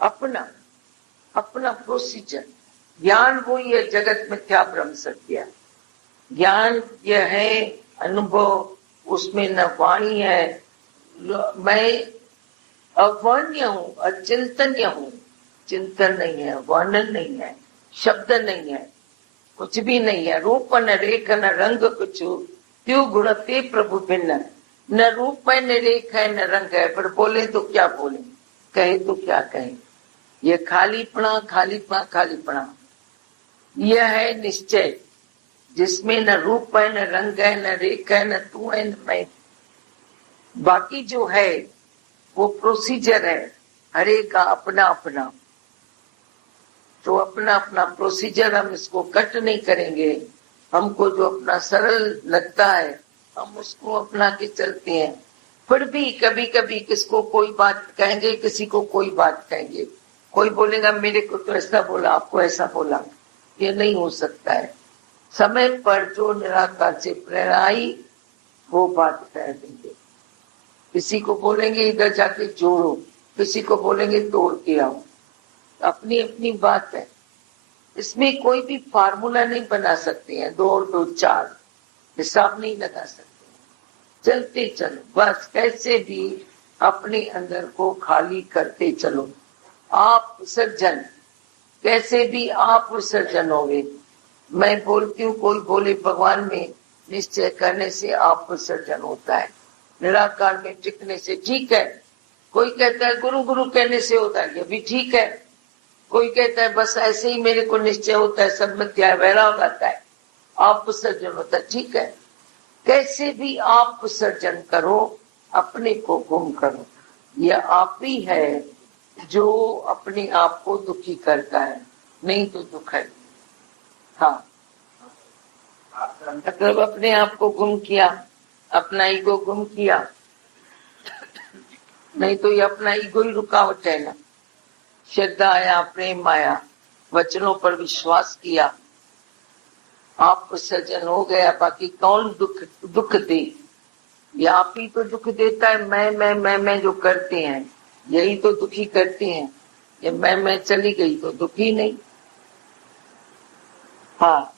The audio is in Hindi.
अपना अपना प्रोसीजर। ज्ञान वो ही है, जगत मिथ्या ब्रह्म सत्य। ज्ञान यह है अनुभव, उसमें न वाणी है। मैं अवर्ण्य हूँ, अचिंतन्य हूँ। चिंतन नहीं है, वर्णन नहीं है, शब्द नहीं है, कुछ भी नहीं है। रूप न रेख न रंग कुछ, त्यू गुण ते प्रभु भिन्न। न रूप है न रेख है न रंग है, पर बोले तो क्या बोले, कहे तो क्या कहे। ये खालीपना खालीपना खालीपना, यह है निश्चय, जिसमें न रूप है न रंग है न रेख है न तू है न मैं। बाकी जो है वो प्रोसीजर है, हरे का अपना अपना। तो अपना अपना प्रोसीजर, हम इसको कट नहीं करेंगे। हमको जो अपना सरल लगता है हम उसको अपना के चलते हैं। फिर भी कभी कभी किसको कोई बात कहेंगे, किसी को कोई बात कहेंगे। कोई बोलेगा मेरे को तो ऐसा बोला, आपको ऐसा बोला। ये नहीं हो सकता है। समय पर जो निराकार से प्रेरणा आई वो बात कह देंगे। किसी को बोलेंगे इधर जाके जोड़ो, किसी को बोलेंगे तोड़ के आओ। अपनी अपनी बात है, इसमें कोई भी फार्मूला नहीं बना सकते हैं। 2 और 2 4 हिसाब नहीं लगा सकते। चलते चलो बस, कैसे भी अपने अंदर को खाली करते चलो। आप विसर्जन, कैसे भी आप विसर्जन होगे। मैं बोलती हूँ, कोई बोले भगवान में निश्चय करने से आप विसर्जन होता है, निराकार में टिकने से ठीक है। कोई कहता है गुरु गुरु कहने से होता है, ये भी ठीक है। कोई कहता है बस ऐसे ही मेरे को निश्चय होता है, सब मिथ्या वैराग आता है, आप विसर्जन होता है, ठीक है। कैसे भी आप विसर्जन करो, अपने को गुम करो। यह आप ही है जो अपने आप को दुखी करता है, नहीं तो दुख है। हाँ, मतलब अपने आप को गुम किया, अपना ईगो गुम किया, नहीं तो ये अपना ईगो ही रुकावट है ना। श्रद्धा आया, प्रेम आया, वचनों पर विश्वास किया, आप विसर्जन हो गया। बाकी कौन दुख दे, ये आप ही तो दुख देता है। मैं जो करते हैं यही तो दुखी करते हैं। ये मैं चली गई तो दुखी नहीं। हाँ,